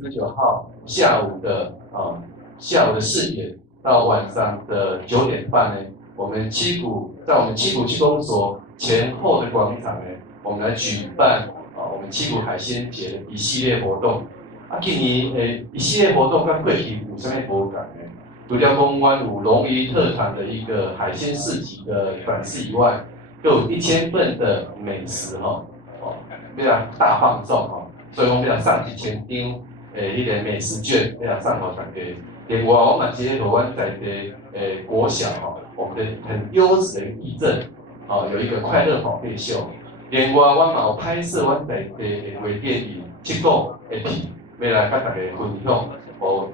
19号下午的4点到晚上的9点半呢，我们在我们七股区公所前后的广场呢，我们来举办我们七股海鲜节的一系列活动。今年一系列活动跟过去有啥物不同呢？除了讲我有龙鱼特产的一个海鲜市集的展示以外，又有1000份的美食非常大放送所以我们要上1000张一个美食券，要上好大家。另外，我们结合我在的国小我们的很优质的义政有一个快乐宝贝秀。另外，我们有拍摄我在的微电影7个的片，要来跟大家分享。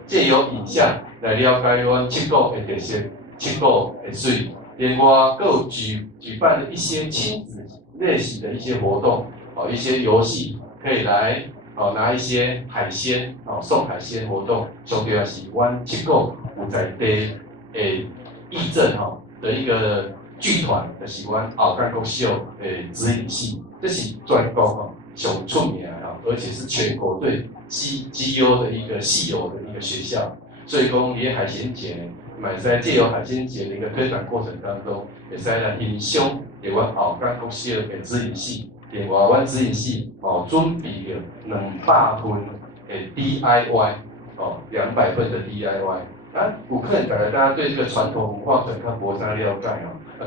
借由影像来了解我7个的特色、7个的水。另外，各举办了一些亲子类型的一些活动一些游戏可以来拿一些海鲜送海鲜活动，相对也是我7个有在地义政的一个剧团，就是我后港国小的指引系，这是全国上出名而且是全国最绩优的一个系友的一个学校。所以讲，你海鲜节呢，买在借由海鲜节的一个推广过程当中，也是来欣赏我后港国小的指引系。另外，阮指引系准备了200份的 DIY 200份的 DIY。有可能大家对这个传统文化可能较无啥了解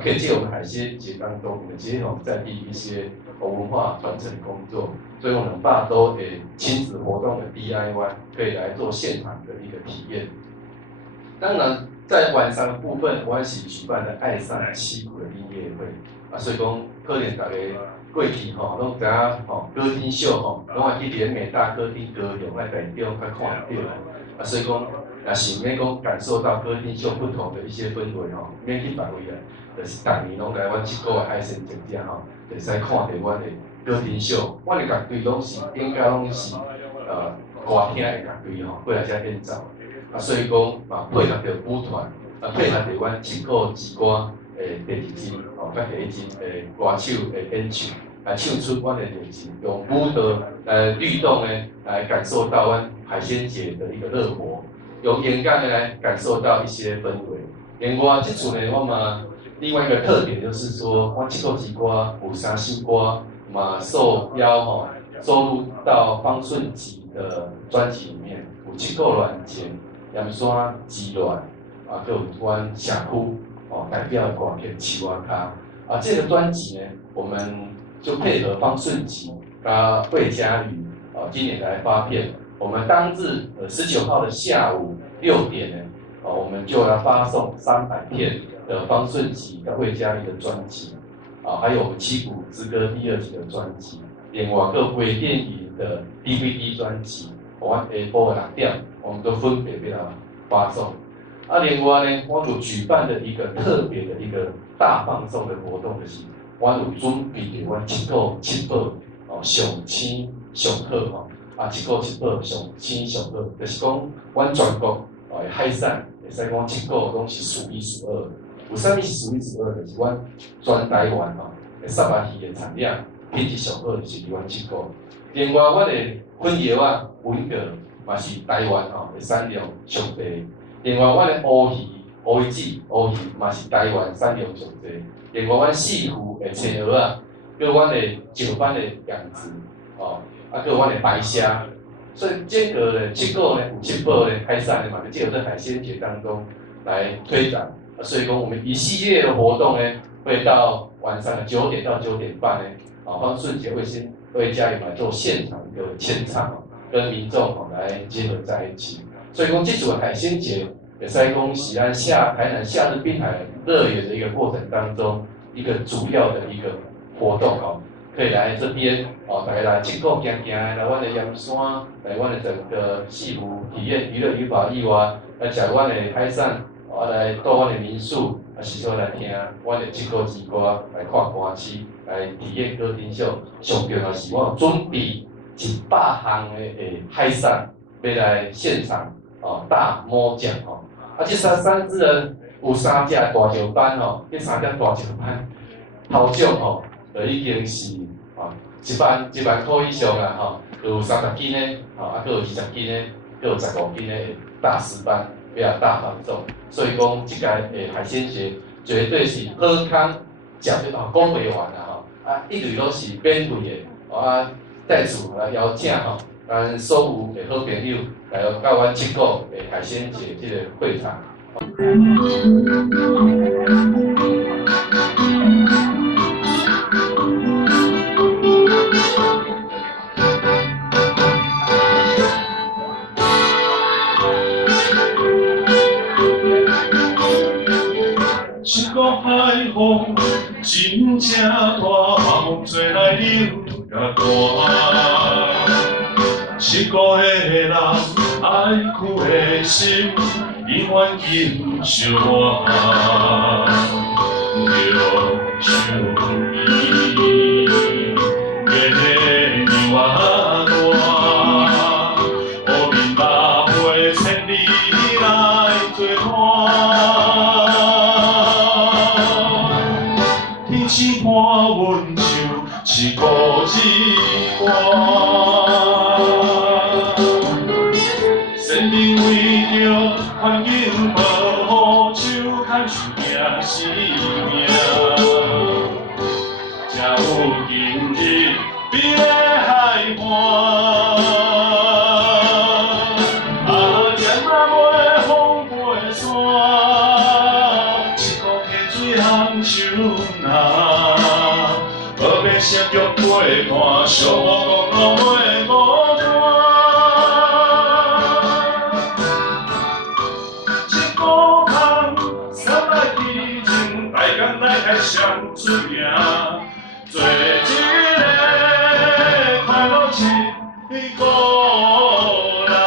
可以借我们海鲜节当中，我们结合在地一些文化传承工作，所以我们200多的亲子活动的 DIY 可以来做现场的一个体验。当然，在晚上的部分，我们是举办了爱上七股的音乐会所以讲可能大家过去拢知影歌厅秀拢会去联美大歌厅歌咏来台中来看到所以讲。想要讲感受到歌厅秀不同的一些氛围免去别位就是逐年拢来阮7个的爱心景点会使看到阮的歌厅秀。阮的乐队拢是应该拢是歌厅的乐队过来遮演奏所以讲配合着舞团配合着阮7个之歌的第二支甲第一支的歌手的演唱，来唱出阮的热情，用舞蹈来律动来感受到阮海鲜节的一个热火。用眼感来感受到一些氛围。另外，这次呢，我们另外一个特点就是说，我7个之歌有3首歌嘛受邀收录到方顺吉的专辑里面，有7个软件、盐山之乱还有阮社区代表的歌曲《青蛙咖》这个专辑呢，我们就配合方顺吉跟魏佳宇今年来发片。我们当日19号的下午6点呢，我们就要发送300片的方顺吉跟魏佳瑜的专辑还有我们七股之歌第2集的专辑，另外各微电影的 DVD 专辑，我们下晡的6点，我们都分别要发送。另外呢，我有举办的一个特别的一个大放送的活动，就是我有准备给我7个7宝上青上好7个7宝上青上好，就是讲阮全国海产会使讲7个拢是数一数二。有啥物是数一数二？就是阮全台湾沙巴鱼的产量品质上好，就是阮7个。另外，阮的粉叶文蛤嘛是台湾的产量上低。另外，阮的乌鱼子嘛是台湾产量上低。另外，阮四湖的青蚵跟阮的石斑的养殖跟阮的白虾，所以这个呢7个呢有7宝的海产嘛，就借由在海鲜节当中来推展。所以说，我们一系列的活动呢，会到晚上的9点到9点半呢，方顺杰会家里来做现场的签唱，跟民众来结合在一起。所以说，这组海鲜节也是在喜安台南夏日滨海乐园的一个过程当中，一个主要的一个活动可以来这边大家来7个行行来阮的盐山，来阮的整个西湖体验娱乐以外，来吃阮的海产。来到阮的民宿，是说来听阮的7个之歌，来看歌曲，来体验歌厅秀。上重要是我准备100项的海产，要来现场大摸奖这3只人有3只大石斑这3只大石斑头奖就已经是1万块以上啦有30斤的，还有20斤的，还有15斤的大石斑，比较大繁种。所以讲，这个海鲜节绝对是好康，食讲袂完啦一律都是免费的，在此邀请咱所有的好朋友来到阮七股的海鲜节这个会场。七股海风真正大，风吹来流甲大。七股的人爱苦的心，永远紧相活。着手伊，月亮偌大，乌面百花千里来作伴。天星伴阮唱七股之歌。生命为着环境保护，手牵手行生命，才有今日美丽海岸。剑马尾风飞山，七股溪水含手拿，河边石玉陪伴，小无公路袂孤单。想出名，做一个快乐一个人。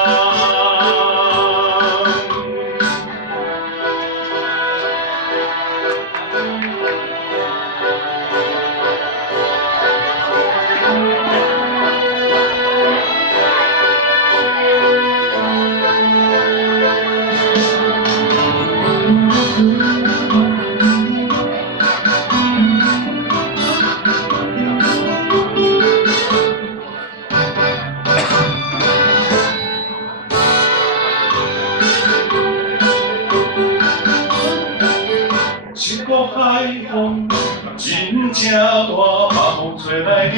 七股海风真正大，风吹来流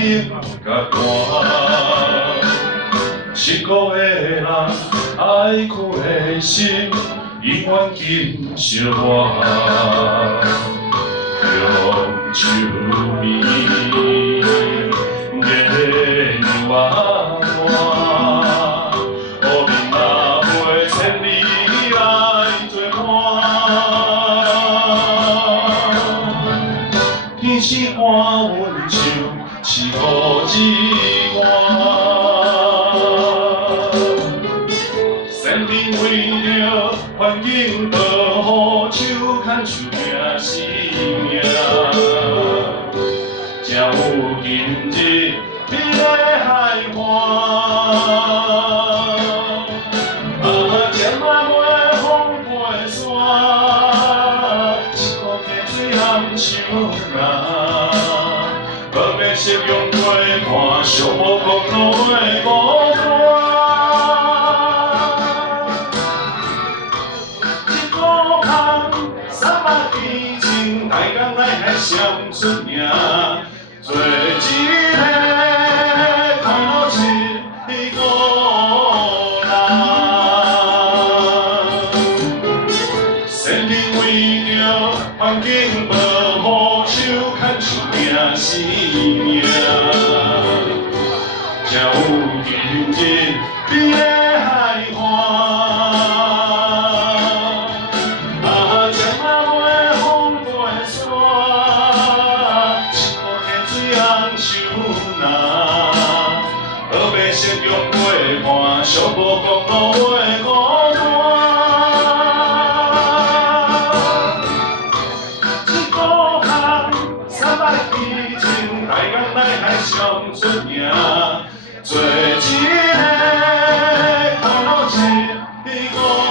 甲大。七股的人爱苦的心，永远紧相伴。用手面，月亮偌大，乌面百花千里来作伴。天星伴阮唱七股之歌。生命为着环境保护，手牵手行生命，才有今日美丽海岸。剑马尾风飞山，七股溪水含手拿，河边夕阳陪伴，小无公路袂孤单。大江来海相出名，做一个快乐一个人。生命为着环境保护，手牵手行生命，才有今日美丽海岸。夕阳陪伴，小无公路袂孤单。一股汗，300基情，大江来海相出名，做一个快乐一个人。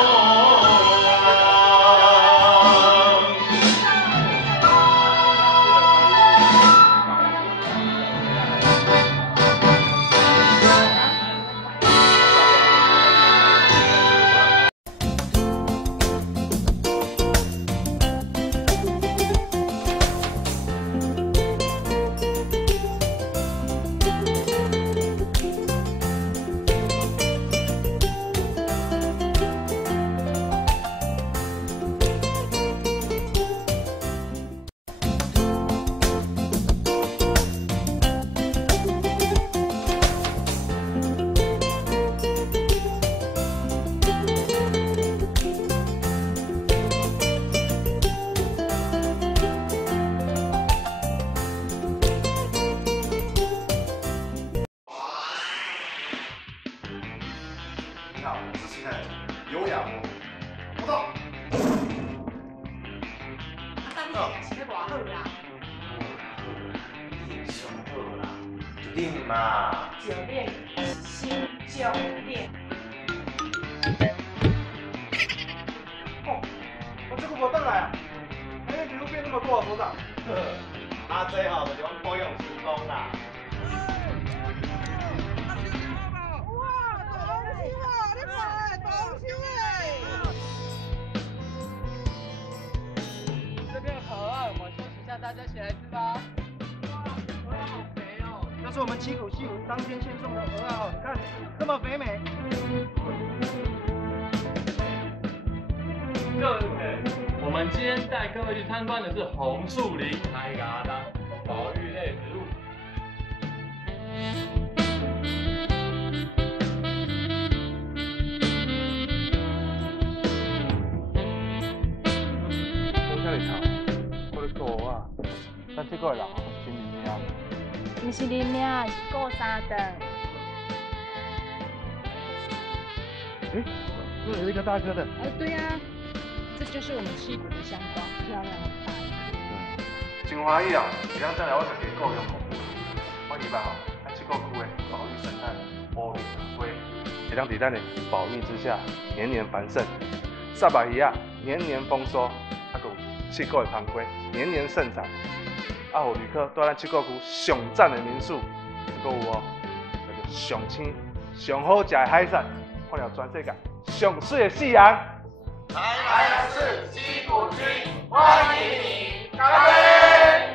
之前呢有氧哦。我走。啊，你是要偌好啦？练上好啦，就练嘛。就练心就练。哦，我这个无倒来啊！哎，礼物变那么多啊，所长。阿姐吼，就是讲保养成功啦。这片河岸，我们休息一下，大家一起来吃吧。哇，河岸好肥哦！这是我们七股西湖当天现种的鹅啊，哦，你看这么肥美。各位，我们今天带各位去参观的是红树林海嘎达保育类植物。我这里头，我的狗啊，咱这个人啊，真灵啊！不是林命，是过沙的。哎，这有一个大颗的。对呀，这就是我们七股的香瓜，漂亮的大颗。真欢喜哦！今天再来我就给够用服务。我希望哦，咱七个区的保育生态乌面长龟，会当伫咱的保育之下年年繁盛。沙巴鱼啊，年年丰收，啊，有七个的螃龟年年盛产。啊，有旅客到咱七个区上赞的民宿，还有哦，叫做上青、上好食的海产，看了全世界上水的夕阳。台南市七股区欢迎你，干杯！